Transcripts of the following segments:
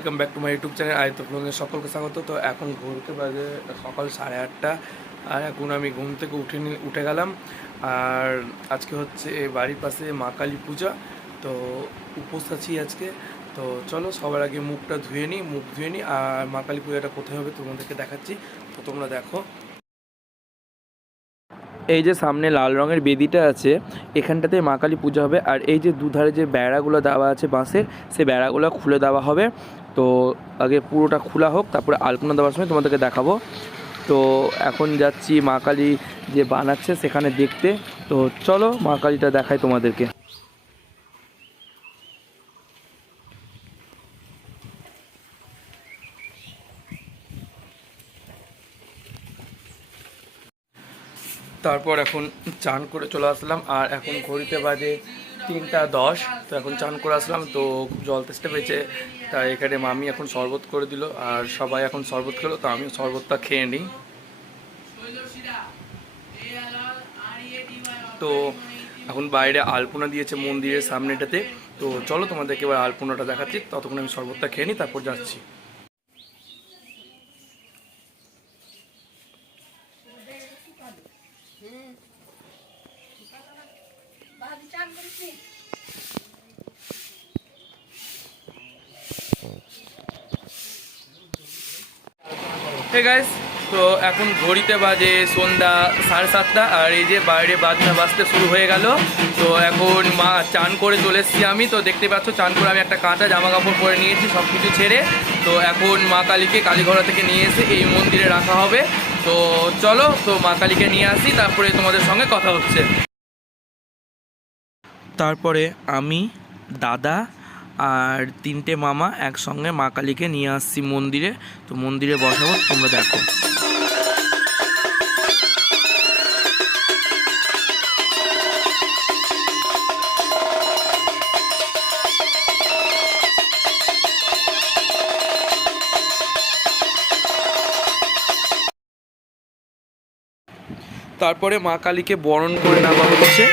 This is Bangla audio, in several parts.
Welcome back to my YouTube channel আয়তো ব্লগে সকলকে স্বাগত। তো এখন ঘুরতে বাজে সকাল 8:30 আর এখন আমি ঘুম থেকে উঠে গেলাম। আর আজকে হচ্ছে বাড়ির পাশে মা কালী পূজা, তো উপোস আছি আজকে। তো চলো সবার আগে মুখ ধুয়ে নিই আর মা কালী পূজাটা কোথায় হবে তোমাদেরকে দেখাচ্ছি, তো তোমরা দেখো। এই যে সামনে লাল রঙের বেদিটা আছে, এখানটাতে মা কালী পূজা হবে। আর এই যে দুধারে যে বেড়াগুলো দেওয়া আছে বাঁশের, সেই বেড়াগুলো খুলে দেওয়া হবে। তো আগে পুরোটা খোলা হোক, তারপরে আলপনা দেওয়ার সময় তোমাদেরকে দেখাবো। তো এখন যাচ্ছি মা কালী যে বানাচ্ছে সেখানে দেখতে। তো চলো মা কালীটা দেখাই তোমাদেরকে। তারপর এখন চান করে চলে আসলাম, আর এখন ঘড়িতে বাজে 3:10। তো এখন চান করে আসলাম, তো খুব জল তেষ্টা পেয়েছে, তাই এখানে মামি এখন শরবত করে দিল আর সবাই এখন শরবত খেলো। তো আমি শরবতটা খেয়ে নিই। তো এখন বাইরে আলপনা দিয়েছে মন্দিরের সামনেটাতে। তো চলো তোমাদেরকে এবার আলপনাটা দেখাচ্ছি, ততক্ষণ আমি শরবতটা খেয়ে নিই, তারপর যাচ্ছি। হে গাইস, তো এখন ঘড়িতে বাজে সন্ধ্যা 7:30 আর এই যে বাইরে বাজনা বাজতে শুরু হয়ে গেল। তো এখন মা চান করে চলে এসেছি আমি। তো দেখতে পাচ্ছ চান করে আমি একটা কাঁচা জামা কাপড় পরে নিয়েছি সব কিছু ছেড়ে। তো এখন মা কালীকে কালীঘোড়া থেকে নিয়ে এসে এই মন্দিরে রাখা হবে। তো চলো তো মা কালীকে নিয়ে আসি, তারপরে তোমাদের সঙ্গে কথা হচ্ছে। তারপরে আমি, দাদা আর 3টে মামা একসঙ্গে মা কালীকে নিয়ে আসছি মন্দিরে। তো মন্দিরে বসাবো, তোমরা দেখো। তারপরে মা কালীকে বরণ করে নেওয়া হচ্ছে।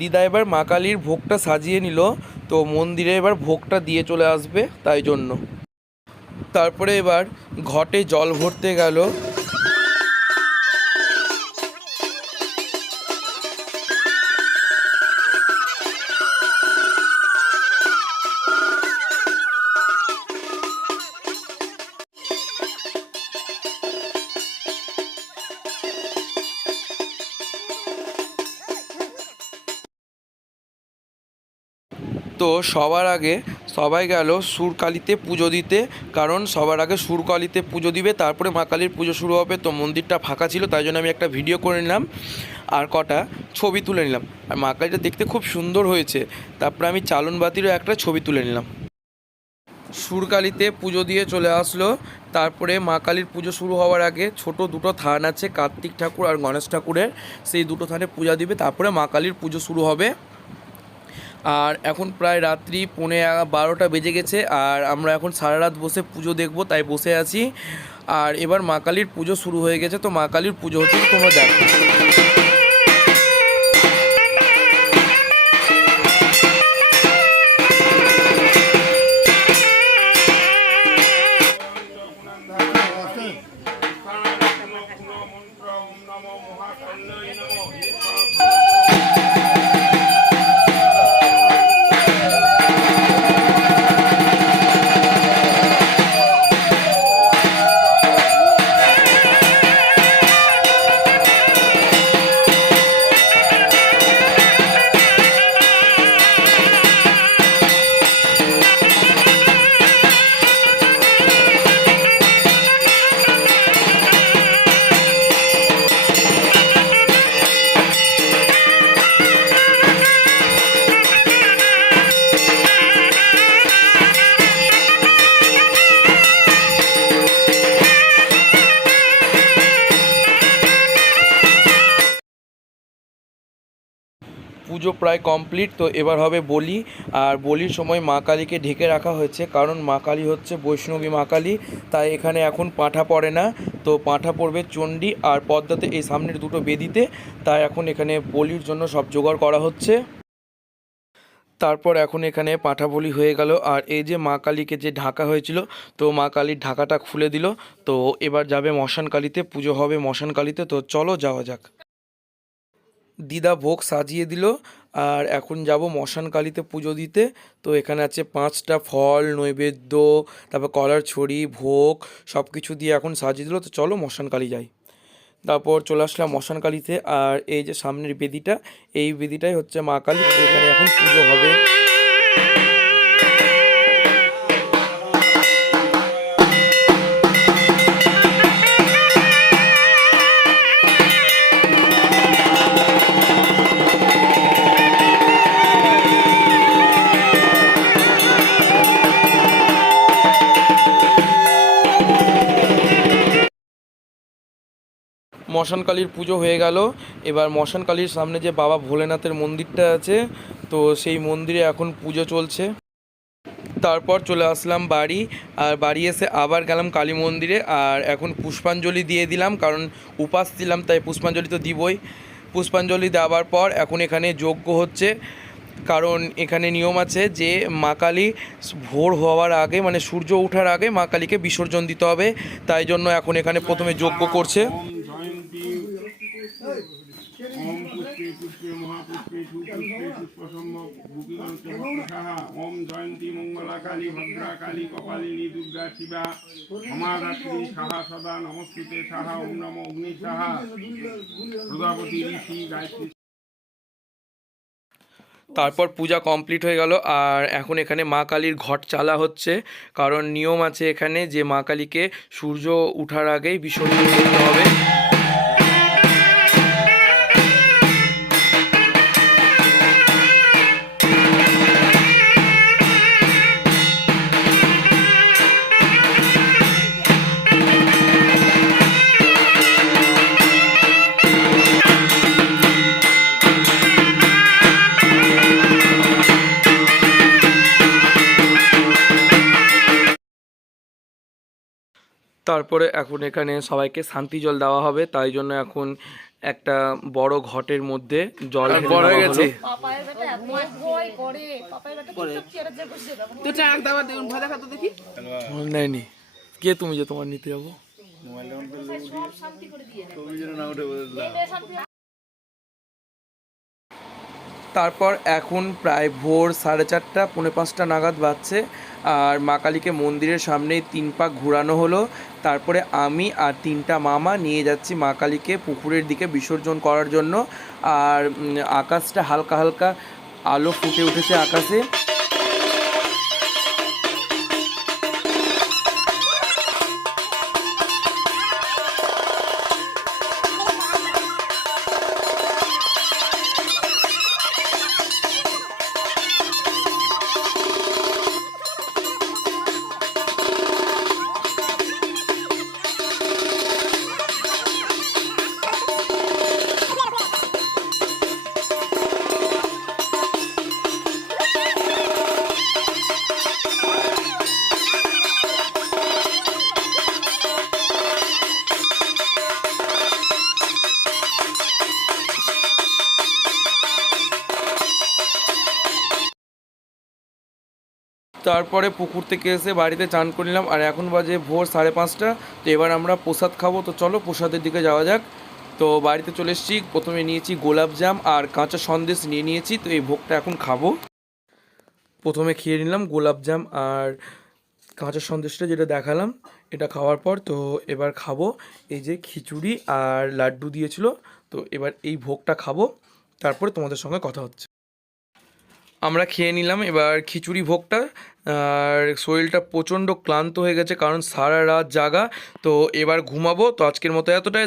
দিদা এবার মা কালীর ভোগটা সাজিয়ে নিল, তো মন্দিরে এবার ভোগটা দিয়ে চলে আসবে তাই জন্য। তারপরে এবার ঘটে জল ভরতে গেল। তো সবার আগে সবাই গেল সুরকালিতে পুজো দিতে, কারণ সবার আগে সুরকালিতে পুজো দিবে, তারপরে মা কালীর পুজো শুরু হবে। তো মন্দিরটা ফাঁকা ছিল, তাই জন্য আমি একটা ভিডিও করে নিলাম আর কটা ছবি তুলে নিলাম। আর মা কালীটা দেখতে খুব সুন্দর হয়েছে। তারপরে আমি চালনবাতিরও একটা ছবি তুলে নিলাম। সুরকালিতে পুজো দিয়ে চলে আসলো। তারপরে মা কালীর পুজো শুরু হওয়ার আগে ছোট দুটো থান আছে কার্তিক ঠাকুর আর গণেশ ঠাকুরের, সেই দুটো থানে পূজা দিবে, তারপরে মা কালীর পুজো শুরু হবে। আর এখন প্রায় রাত্রি 11:30 বেজে গেছে, আর আমরা এখন সারা রাত বসে পুজো দেখবো তাই বসে আছি। আর এবার মা কালীর পুজো শুরু হয়ে গেছে, তো মা কালীর পুজো হচ্ছে তোমরা দেখো। পুজো প্রায় কমপ্লিট। তো এবার হবে বলি, আর বলির সময় মা কালীকে ঢেকে রাখা হয়েছে, কারণ মা কালী হচ্ছে বৈষ্ণবী মা কালী, তাই এখানে এখন পাঁঠা পড়ে না। তো পাঁঠা পড়বে চণ্ডী আর পদ্মাতে, এই সামনের দুটো বেদিতে। তাই এখন এখানে বলির জন্য সব জোগাড় করা হচ্ছে। তারপর এখন এখানে পাঁঠা বলি হয়ে গেল, আর এই যে মা কালীকে যে ঢাকা হয়েছিল, তো মা কালীর ঢাকাটা খুলে দিল। তো এবার যাবে মশান কালীতে, পুজো হবে মশান কালীতে। তো চলো যাওয়া যাক। দিদা ভোগ সাজিয়ে দিল, আর এখন যাব মশান কালীতে পুজো দিতে। তো এখানে আছে 5টা ফল নৈবেদ্য, তারপর কলার ছড়ি, ভোগ সব কিছু দিয়ে এখন সাজিয়ে দিল। তো চলো মশান কালী যাই। তারপর চলে আসলাম মশান কালীতে, আর এই যে সামনের বেদিটা, এই বেদিটাই হচ্ছে মা কালী। তো এখানে এখন পুজো হবে। মশান কালীর পুজো হয়ে গেল। এবার মশান কালীর সামনে যে বাবা ভোলেনাথের মন্দিরটা আছে, তো সেই মন্দিরে এখন পুজো চলছে। তারপর চলে আসলাম বাড়ি, আর বাড়ি এসে আবার গেলাম কালী মন্দিরে, আর এখন পুষ্পাঞ্জলি দিয়ে দিলাম, কারণ উপাস ছিলাম তাই পুষ্পাঞ্জলি তো দিবই। পুষ্পাঞ্জলি দেওয়ার পর এখন এখানে যজ্ঞ হচ্ছে, কারণ এখানে নিয়ম আছে যে মা কালী ভোর হওয়ার আগে, মানে সূর্য ওঠার আগে মা কালীকে বিসর্জন দিতে হবে। তাই জন্য এখন এখানে প্রথমে যজ্ঞ করছে। ओम पुष्पे पुष्पे महापुष्पे सुपुष्पे पुष्पसम्भव भूकिगंत भक्तसाहा ओम जयंती मंगला काली भद्रा काली कपालिनी दुर्गा शिवा ममादात्री साहा सदा नमस्कृते साहा ओम नमो अग्नि साहा प्रजापति ऋषि गायत्री। তারপর পূজা কমপ্লিট হয়ে গেল, আর এখন এখানে মা কালীর ঘট চালা হচ্ছে, কারণ নিয়ম আছে এখানে যে মা কালীকে সূর্য ওঠার আগেই বিসর্জন করতে হবে। তারপরে এখন এখানে সবাইকে শান্তি জল দেওয়া হবে, তাই জন্য এখন একটা বড় ঘটের মধ্যে জল বড় হয়ে গেছে। নেয়নি কে, তুমি যে তোমার নিতে যাবো। তারপর এখন প্রায় ভোর 4:30 পৌনে 5টা নাগাদ বাজছে, আর মা কালীকে মন্দিরের সামনেই 3 পাক ঘোরানো হলো। তারপরে আমি আর 3টা মামা নিয়ে যাচ্ছি মা কালীকে পুকুরের দিকে বিসর্জন করার জন্য। আর আকাশটা হালকা হালকা আলো ফুটে উঠেছে আকাশে। তারপরে পুকুর থেকে এসে বাড়িতে চান করলাম, আর এখন বাজে ভোর 5:30। তো এবার আমরা প্রসাদ খাবো। তো চলো প্রসাদের দিকে যাওয়া যাক। তো বাড়িতে চলে এসেছি, প্রথমে নিয়েছি গোলাপজাম আর কাঁচা সন্দেশ নিয়ে নিয়েছি। তো এই ভোগটা এখন খাবো। প্রথমে খেয়ে নিলাম গোলাপজাম আর কাঁচা সন্দেশটা, যেটা দেখালাম, এটা খাওয়ার পর তো এবার খাবো এই যে খিচুড়ি আর লাড্ডু দিয়েছিল। তো এবার এই ভোগটা খাবো, তারপরে তোমাদের সঙ্গে কথা হচ্ছে। আমরা খেয়ে নিলাম এবার খিচুড়ি ভোগটা, আর শরীরটা প্রচণ্ড ক্লান্ত হয়ে গেছে, কারণ সারা রাত জাগা। তো এবার ঘুমাবো। তো আজকের মতো এতটাই।